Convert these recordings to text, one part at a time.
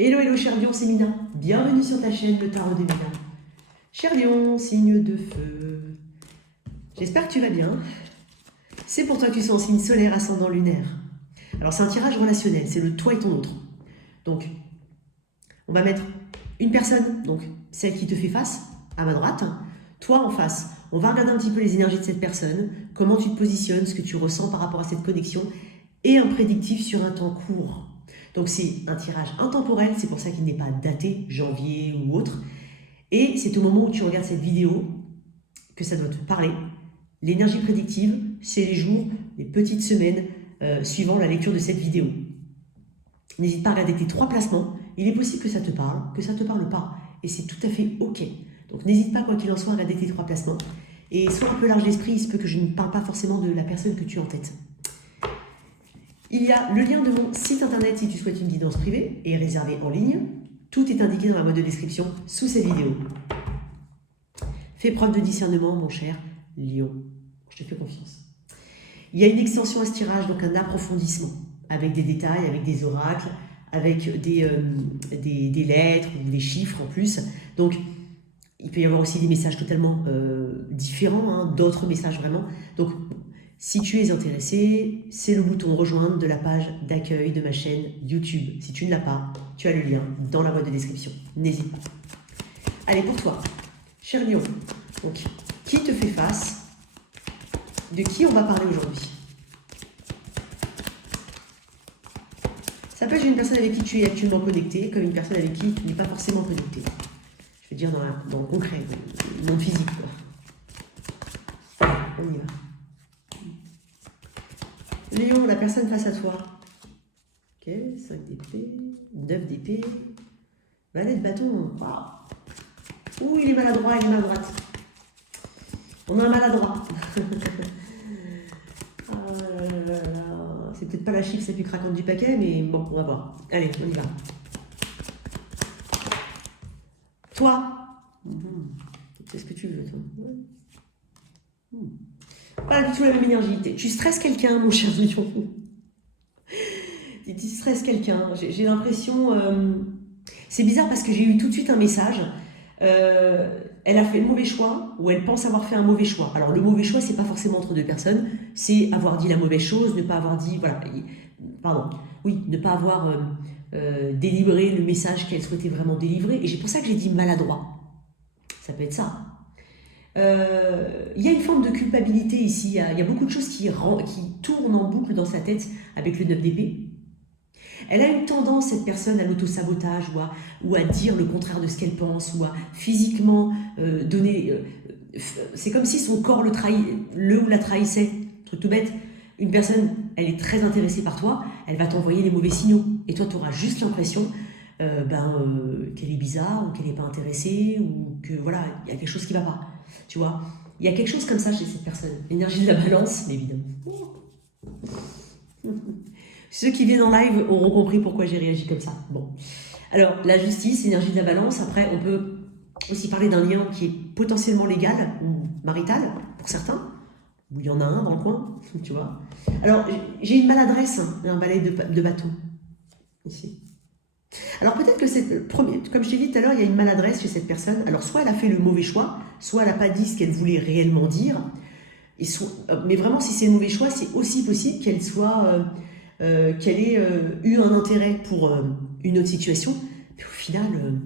Hello, hello, cher Lion, c'est Mina. Bienvenue sur ta chaîne, le tarot de Mina. Cher Lion, signe de feu. J'espère que tu vas bien. C'est pour toi que tu es en signe solaire, ascendant lunaire. Alors, c'est un tirage relationnel, c'est le toi et ton autre. Donc, on va mettre une personne, donc celle qui te fait face, à ma droite, toi en face. On va regarder un petit peu les énergies de cette personne, comment tu te positionnes, ce que tu ressens par rapport à cette connexion, et un prédictif sur un temps court. Donc c'est un tirage intemporel, c'est pour ça qu'il n'est pas daté, janvier ou autre. Et c'est au moment où tu regardes cette vidéo que ça doit te parler. L'énergie prédictive, c'est les jours, les petites semaines suivant la lecture de cette vidéo. N'hésite pas à regarder tes 3 placements. Il est possible que ça te parle, que ça ne te parle pas. Et c'est tout à fait OK. Donc n'hésite pas, quoi qu'il en soit, à regarder tes 3 placements. Et sois un peu large d'esprit, il se peut que je ne parle pas forcément de la personne que tu as en tête. Il y a le lien de mon site internet si tu souhaites une guidance privée et réservée en ligne. Tout est indiqué dans la boîte de description sous cette vidéo. Fais preuve de discernement, mon cher Lion. Je te fais confiance. Il y a une extension à ce tirage, donc un approfondissement, avec des détails, avec des oracles, avec des lettres ou des chiffres en plus. Donc, il peut y avoir aussi des messages totalement différents, hein, d'autres messages vraiment. Donc, si tu es intéressé, c'est le bouton rejoindre de la page d'accueil de ma chaîne YouTube. Si tu ne l'as pas, tu as le lien dans la boîte de description. N'hésite pas. Allez, pour toi, cher Lion, donc, qui te fait face? De qui on va parler aujourd'hui? Ça peut être une personne avec qui tu es actuellement connecté, comme une personne avec qui tu n'es pas forcément connecté. Je veux dire dans le concret, dans le physique. On y va. Lion, la personne face à toi. Ok, 5 d'épée, 9 d'épée, valet de bâton. Wow. Ouh, il est maladroit, il est maladroite. On a un maladroit. C'est peut-être pas la chiffre la plus craquante du paquet, mais bon, on va voir. Allez, on y va. Toi, c'est ce que tu veux, toi. Pas du tout la même énergie. Tu stresses quelqu'un, mon cher Lion. Tu stresses quelqu'un. J'ai l'impression... C'est bizarre parce que j'ai eu tout de suite un message. Elle a fait le mauvais choix ou elle pense avoir fait un mauvais choix. Alors le mauvais choix, c'est pas forcément entre deux personnes. C'est avoir dit la mauvaise chose, ne pas avoir dit... Voilà. Pardon. Oui, ne pas avoir délivré le message qu'elle souhaitait vraiment délivrer. Et c'est pour ça que j'ai dit maladroit. Ça peut être ça. Il y a une forme de culpabilité ici, il y a beaucoup de choses qui tournent en boucle dans sa tête avec le 9 d'épée. Elle a une tendance, cette personne, à l'auto-sabotage ou à dire le contraire de ce qu'elle pense, ou à physiquement donner... c'est comme si son corps le ou la trahissait. Truc tout bête. Une personne, elle est très intéressée par toi, elle va t'envoyer les mauvais signaux. Et toi, tu auras juste l'impression qu'elle est bizarre, ou qu'elle n'est pas intéressée, ou que voilà, il y a quelque chose qui ne va pas. Tu vois, il y a quelque chose comme ça chez cette personne. L'énergie de la balance, mais évidemment. Ceux qui viennent en live auront compris pourquoi j'ai réagi comme ça. Bon. Alors, la justice, l'énergie de la balance. Après, on peut aussi parler d'un lien qui est potentiellement légal ou marital, pour certains. Où il y en a un dans le coin, tu vois. Alors, j'ai une maladresse, un balai de bâton. Ici. Alors peut-être que c'est comme je t'ai dit tout à l'heure, il y a une maladresse chez cette personne. Alors soit elle a fait le mauvais choix, soit elle n'a pas dit ce qu'elle voulait réellement dire. Mais vraiment, si c'est le mauvais choix, c'est aussi possible qu'elle ait eu un intérêt pour une autre situation. Mais au final,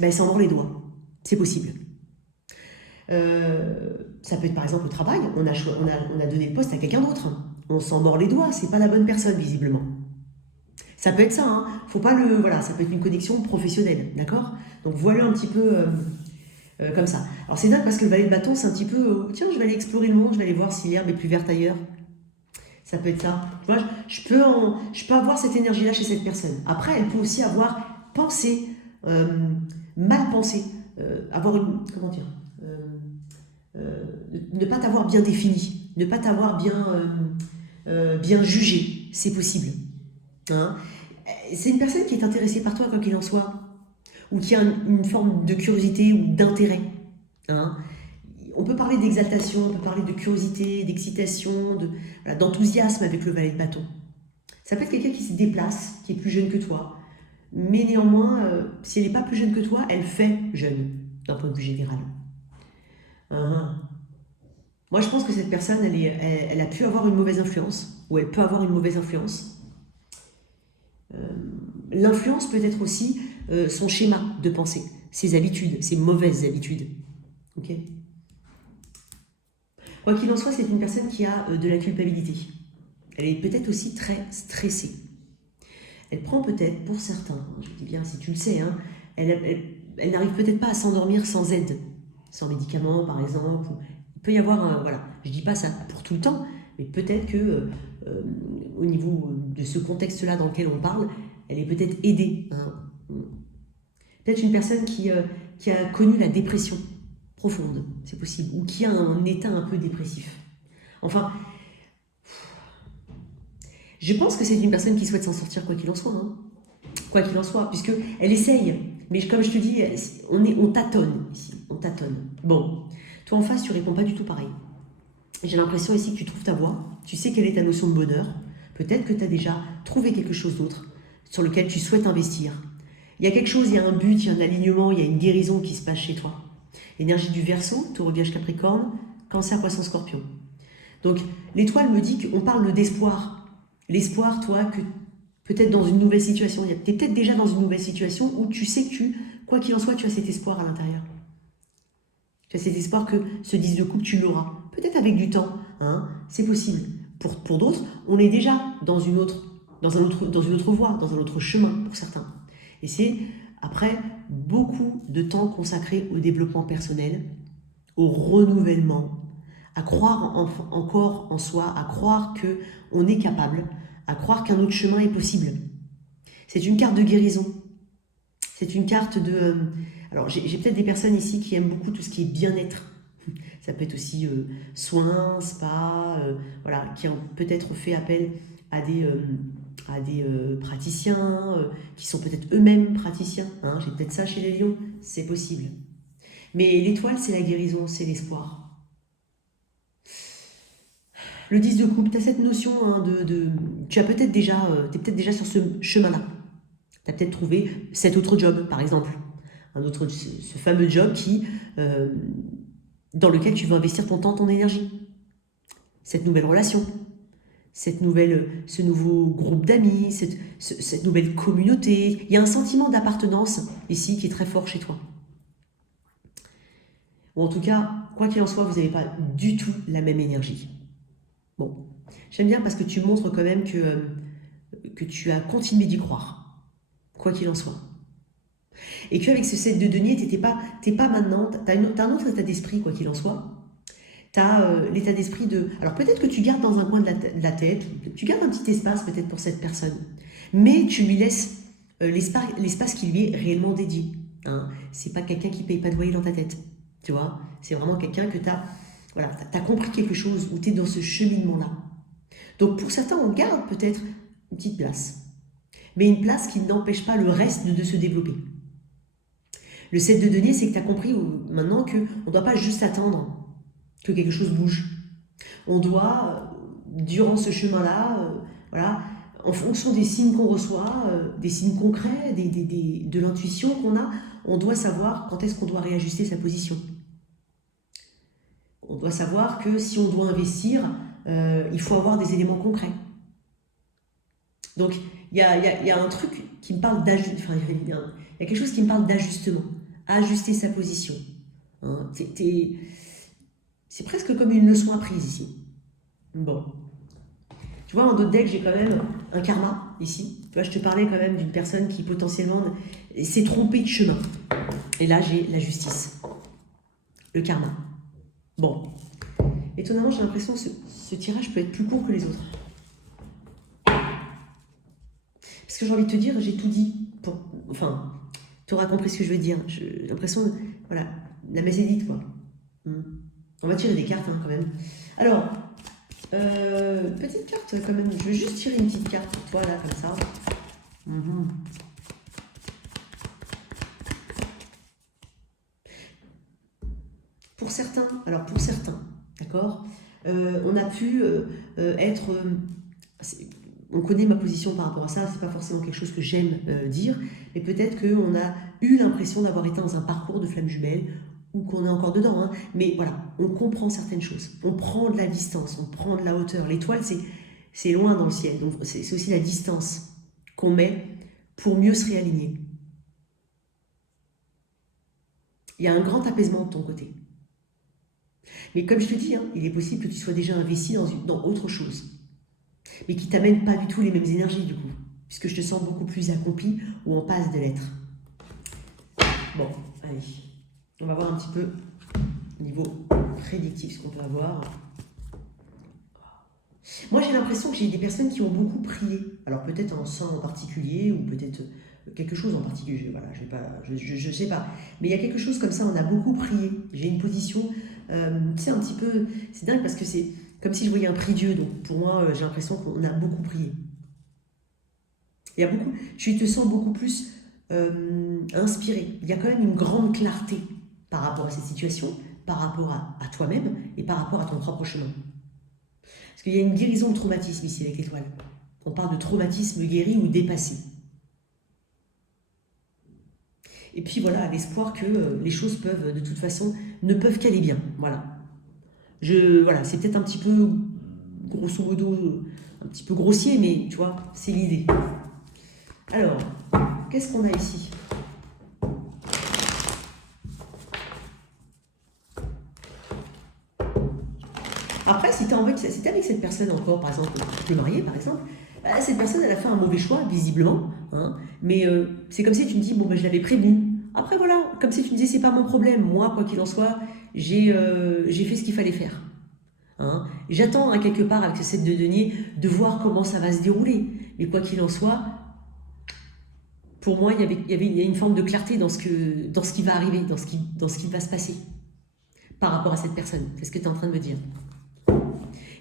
elle s'en mord les doigts. C'est possible. Ça peut être par exemple au travail. On a donné le poste à quelqu'un d'autre. On s'en mord les doigts. C'est pas la bonne personne, visiblement. Ça peut être ça, hein. Faut pas voilà, ça peut être une connexion professionnelle, d'accord? Donc voilà un petit peu comme ça. Alors c'est dingue parce que le valet de bâton, c'est un petit peu, tiens, je vais aller explorer le monde, je vais aller voir si l'herbe est plus verte ailleurs. Ça peut être ça. Tu vois, je peux avoir cette énergie-là chez cette personne. Après, elle peut aussi avoir pensé, mal pensé, avoir une, comment dire, ne pas t'avoir bien défini, ne pas t'avoir bien jugé, c'est possible. Hein? C'est une personne qui est intéressée par toi, quoi qu'il en soit, ou qui a une forme de curiosité ou d'intérêt. Hein? On peut parler d'exaltation, on peut parler de curiosité, d'excitation, d'enthousiasme avec le valet de bâton. Ça peut être quelqu'un qui se déplace, qui est plus jeune que toi, mais néanmoins, si elle n'est pas plus jeune que toi, elle fait jeune, d'un point de vue général. Uhum. Moi, je pense que cette personne, elle a pu avoir une mauvaise influence, ou elle peut avoir une mauvaise influence. L'influence peut être aussi son schéma de pensée, ses habitudes, ses mauvaises habitudes. Ok. Quoi qu'il en soit, c'est une personne qui a de la culpabilité. Elle est peut-être aussi très stressée. Elle prend peut-être, pour certains, je dis bien si tu le sais, hein, elle n'arrive peut-être pas à s'endormir sans aide, sans médicaments par exemple. Il peut y avoir un, voilà, je ne dis pas ça pour tout le temps, mais peut-être que au niveau de ce contexte-là dans lequel on parle, elle est peut-être aidée. Hein. Peut-être une personne qui a connu la dépression profonde, c'est possible, ou qui a un état un peu dépressif. Enfin, je pense que c'est une personne qui souhaite s'en sortir quoi qu'il en soit. Hein. Quoi qu'il en soit, puisqu'elle essaye. Mais comme je te dis, on tâtonne ici, on tâtonne. Bon, toi en face, tu réponds pas du tout pareil. J'ai l'impression ici que tu trouves ta voie, tu sais quelle est ta notion de bonheur, peut-être que tu as déjà trouvé quelque chose d'autre sur lequel tu souhaites investir. Il y a quelque chose, il y a un but, il y a un alignement, il y a une guérison qui se passe chez toi. Énergie du Verseau, Taureau, Vierge, Capricorne, Cancer, Poisson, Scorpion. Donc l'étoile me dit qu'on parle d'espoir. L'espoir, toi, que peut-être dans une nouvelle situation, tu es peut-être déjà dans une nouvelle situation où tu sais que quoi qu'il en soit, tu as cet espoir à l'intérieur. Tu as cet espoir que ce 10 de coupe, tu l'auras. Peut-être avec du temps, hein, c'est possible. Pour d'autres, on est déjà dans une autre voie, dans un autre chemin pour certains. Et c'est après beaucoup de temps consacré au développement personnel, au renouvellement, à croire encore en soi, à croire qu'on est capable, à croire qu'un autre chemin est possible. C'est une carte de guérison. C'est une carte de... alors, j'ai peut-être des personnes ici qui aiment beaucoup tout ce qui est bien-être. Ça peut être aussi soins, spa, voilà, qui ont peut-être fait appel à des praticiens, qui sont peut-être eux-mêmes praticiens. Hein. J'ai peut-être ça chez les lions, c'est possible. Mais l'étoile, c'est la guérison, c'est l'espoir. Le 10 de coupe, tu as cette notion hein, tu as peut-être déjà, t'es peut-être déjà sur ce chemin-là. Tu as peut-être trouvé cet autre job, par exemple. Ce fameux job dans lequel tu veux investir ton temps, ton énergie. Cette nouvelle relation, ce nouveau groupe d'amis, cette nouvelle communauté. Il y a un sentiment d'appartenance ici qui est très fort chez toi. Ou en tout cas, quoi qu'il en soit, vous n'avez pas du tout la même énergie. Bon, j'aime bien parce que tu montres quand même que tu as continué d'y croire, quoi qu'il en soit. Et qu'avec ce 7 de denier, t'es pas maintenant, t'as un autre état d'esprit, quoi qu'il en soit. T'as l'état d'esprit de... Alors peut-être que tu gardes dans un coin de la tête, tu gardes un petit espace peut-être pour cette personne, mais tu lui laisses l'espace qui lui est réellement dédié. Hein. C'est pas quelqu'un qui paye pas de loyer dans ta tête, tu vois. C'est vraiment quelqu'un que t'as compris quelque chose, ou t'es dans ce cheminement-là. Donc pour certains, on garde peut-être une petite place, mais une place qui n'empêche pas le reste de se développer. Le 7 de denier, c'est que tu as compris maintenant qu'on ne doit pas juste attendre que quelque chose bouge. On doit, durant ce chemin-là, voilà, en fonction des signes qu'on reçoit, des signes concrets, de l'intuition qu'on a, on doit savoir quand est-ce qu'on doit réajuster sa position. On doit savoir que si on doit investir, il faut avoir des éléments concrets. Donc, il y a un truc qui me parle d'ajustement. Enfin, il y a quelque chose qui me parle d'ajustement. Ajuster sa position. Hein, c'est presque comme une leçon apprise ici. Bon. Tu vois, en d'autres decks, j'ai quand même un karma ici. Tu vois, je te parlais quand même d'une personne qui potentiellement s'est trompée de chemin. Et là, j'ai la justice. Le karma. Bon. Étonnamment, j'ai l'impression que ce tirage peut être plus court que les autres. Parce que j'ai envie de te dire, j'ai tout dit. Enfin, tu auras compris ce que je veux dire. J'ai l'impression, voilà, la messe est dite, quoi. On va tirer des cartes, hein, quand même. Alors, petite carte, quand même. Je vais juste tirer une petite carte pour toi, là, comme ça. Pour certains, d'accord, on a pu être... on connaît ma position par rapport à ça, c'est pas forcément quelque chose que j'aime dire, mais peut-être qu'on a eu l'impression d'avoir été dans un parcours de flamme jumelle, ou qu'on est encore dedans, hein. Mais voilà, on comprend certaines choses, on prend de la distance, on prend de la hauteur. L'étoile, c'est loin dans le ciel, donc c'est aussi la distance qu'on met pour mieux se réaligner. Il y a un grand apaisement de ton côté. Mais comme je te dis, hein, il est possible que tu sois déjà investi dans autre chose, mais qui t'amène pas du tout les mêmes énergies du coup, puisque je te sens beaucoup plus accompli ou en passe de l'être. Bon, allez, on va voir un petit peu au niveau prédictif ce qu'on peut avoir. Moi j'ai l'impression que j'ai des personnes qui ont beaucoup prié, alors peut-être un saint en particulier, ou peut-être quelque chose en particulier, voilà, je sais pas, mais il y a quelque chose comme ça, on a beaucoup prié, j'ai une position, tu sais, un petit peu, c'est dingue parce que c'est comme si je voyais un prie-dieu, donc pour moi j'ai l'impression qu'on a beaucoup prié. Il y a beaucoup, tu te sens beaucoup plus inspiré, il y a quand même une grande clarté par rapport à cette situation, par rapport à toi-même et par rapport à ton propre chemin. Parce qu'il y a une guérison de traumatisme ici avec l'étoile. On parle de traumatisme guéri ou dépassé. Et puis voilà, l'espoir que les choses peuvent, de toute façon, ne peuvent qu'aller bien. Voilà. Voilà, c'est peut-être un petit peu, grosso modo, un petit peu grossier, mais tu vois, c'est l'idée. Alors, qu'est-ce qu'on a ici ? Après, si tu es avec cette personne encore, par exemple, tu es marié, par exemple, cette personne, elle a fait un mauvais choix, visiblement, hein, mais c'est comme si tu me dis, bon, ben, je l'avais prévenu. Après, voilà, comme si tu me disais, c'est pas mon problème. Moi, quoi qu'il en soit, j'ai fait ce qu'il fallait faire. Hein. J'attends, hein, quelque part, avec ce set de denier, de voir comment ça va se dérouler. Mais quoi qu'il en soit, pour moi, il y a une forme de clarté dans ce qui va arriver, dans ce qui va se passer par rapport à cette personne. C'est ce que tu es en train de me dire.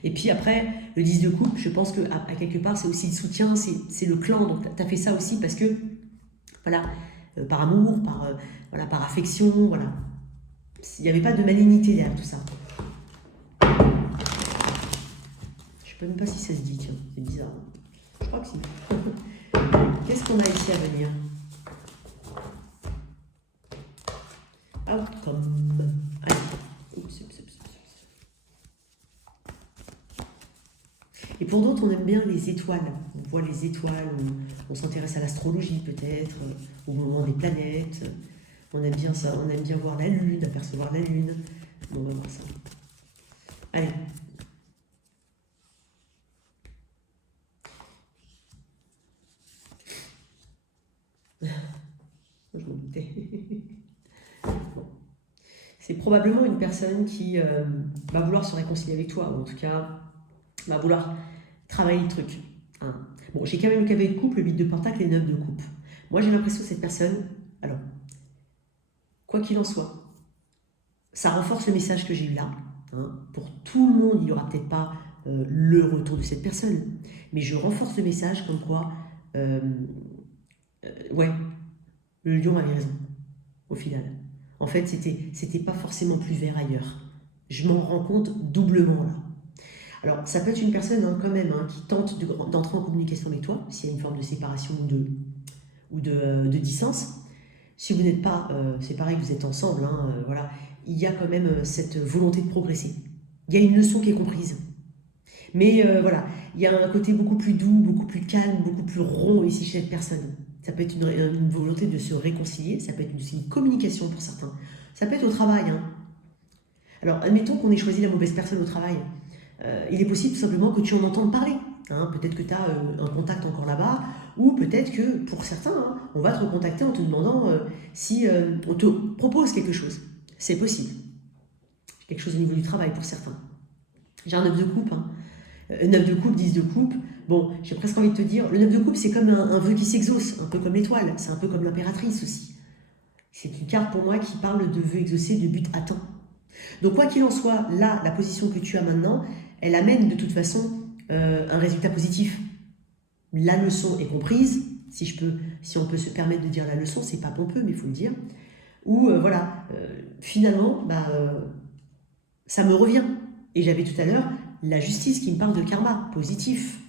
Et puis après, le 10 de coupe, je pense que à quelque part, c'est aussi le soutien, c'est le clan. Donc, tu as fait ça aussi parce que, voilà, par amour, voilà, par affection, voilà. Il n'y avait pas de malignité derrière tout ça. Je ne sais même pas si ça se dit, tiens, c'est bizarre. Je crois que si. Qu'est-ce qu'on a ici à venir? Outcome. Allez. Oups. Et pour d'autres, on aime bien les étoiles. On voit les étoiles, on s'intéresse à l'astrologie peut-être, au mouvement des planètes. On aime bien ça, on aime bien voir la lune, apercevoir la lune. Bon, on va voir ça. Allez. Je m'en doutais. Bon. C'est probablement une personne qui va vouloir se réconcilier avec toi, ou en tout cas va vouloir travailler le truc. Hein. Bon, j'ai quand même le cavalier de coupe, le 8 de pentacle et le 9 de coupe. Moi, j'ai l'impression que cette personne, alors, quoi qu'il en soit, ça renforce le message que j'ai eu là. Hein. Pour tout le monde, il n'y aura peut-être pas le retour de cette personne, mais je renforce le message comme quoi, ouais, le lion avait raison, au final. En fait, c'était pas forcément plus vert ailleurs. Je m'en rends compte doublement là. Alors, ça peut être une personne quand même qui tente d'entrer en communication avec toi, s'il y a une forme de séparation ou de distance. Si vous n'êtes pas, c'est pareil, vous êtes ensemble, voilà, il y a quand même cette volonté de progresser. Il y a une leçon qui est comprise. Mais voilà, il y a un côté beaucoup plus doux, beaucoup plus calme, beaucoup plus rond ici chez cette personne. Ça peut être une volonté de se réconcilier, ça peut être aussi une communication pour certains. Ça peut être au travail. Alors, admettons qu'on ait choisi la mauvaise personne au travail. Il est possible tout simplement que tu en entendes parler. Peut-être que tu as un contact encore là-bas, ou peut-être que pour certains, on va te recontacter en te demandant si on te propose quelque chose. C'est possible. Quelque chose au niveau du travail pour certains. J'ai un 9 de coupe. 9 de coupe, 10 de coupe. Bon, j'ai presque envie de te dire, le 9 de coupe, c'est comme un vœu qui s'exauce, un peu comme l'étoile. C'est un peu comme l'impératrice aussi. C'est une carte pour moi qui parle de vœux exaucés, de buts atteints. Donc quoi qu'il en soit, là, la position que tu as maintenant, elle amène de toute façon un résultat positif. La leçon est comprise, si on peut se permettre de dire la leçon, c'est pas pompeux, mais il faut le dire. Ou voilà, finalement, ça me revient. Et j'avais tout à l'heure la justice qui me parle de karma, positif.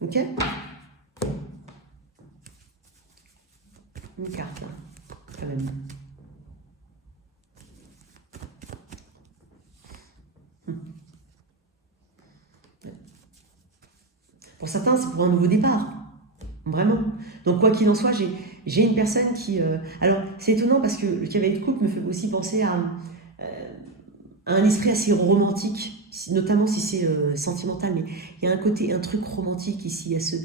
Ok ? Une carte, là, quand même. Pour certains, c'est pour un nouveau départ. Vraiment. Donc, quoi qu'il en soit, j'ai une personne qui... alors, c'est étonnant parce que le cavalier de coupe me fait aussi penser à un esprit assez romantique, notamment si c'est sentimental, mais il y a un côté, un truc romantique ici. Il y a ce...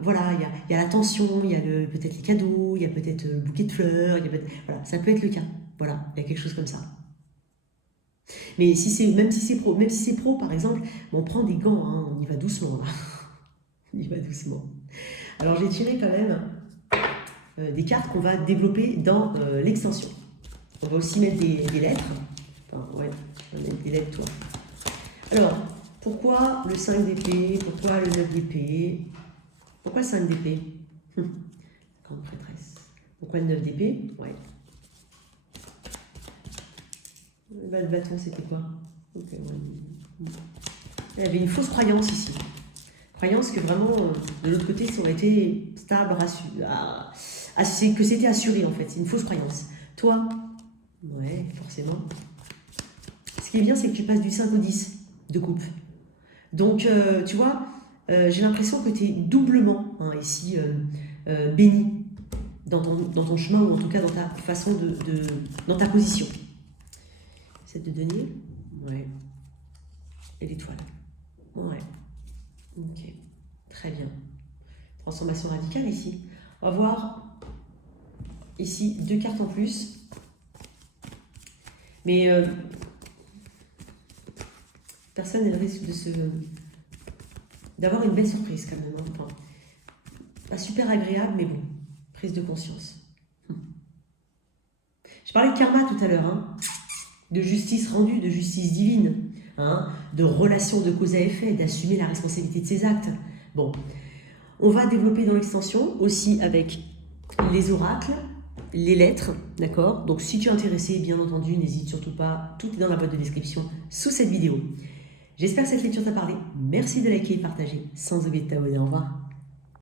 voilà, il y a l'attention, il y a peut-être les cadeaux, il y a peut-être le bouquet de fleurs, voilà, ça peut être le cas. Voilà, il y a quelque chose comme ça. Mais si c'est, même si c'est pro, par exemple, on prend des gants, hein, on y va doucement, là. On y va doucement. Alors, j'ai tiré quand même des cartes qu'on va développer dans l'extension. On va aussi mettre des lettres. Enfin, ouais, on va mettre des lettres, toi. Alors, pourquoi le 5 d'épée? Pourquoi le 9 d'épée? Pourquoi le 5 d'épée? Grande prêtresse. Pourquoi le 9 d'épée? Ouais. Le bâton, c'était quoi? Okay, ouais. Il y avait une fausse croyance ici. Croyance que vraiment, de l'autre côté, ça aurait été stable, que c'était assuré en fait. C'est une fausse croyance. Toi, ouais, forcément. Ce qui est bien, c'est que tu passes du 5 au 10 de coupe. Donc, tu vois, j'ai l'impression que tu es doublement ici béni dans ton chemin, ou en tout cas dans ta façon dans ta position. 7 de denier, ouais. Et l'étoile, ouais. Ok, très bien. Transformation radicale ici. On va voir ici 2 cartes en plus. Mais personne n'a le risque d'avoir une belle surprise quand même. Enfin, pas super agréable, mais bon, prise de conscience. Je parlais de karma tout à l'heure, hein, de justice rendue, de justice divine, hein, de relation de cause à effet, d'assumer la responsabilité de ses actes. Bon, on va développer dans l'extension aussi avec les oracles, les lettres, d'accord? Donc si tu es intéressé, bien entendu, n'hésite surtout pas, tout est dans la boîte de description sous cette vidéo. J'espère que cette lecture t'a parlé. Merci de liker et partager, sans oublier de t'abonner. Au revoir.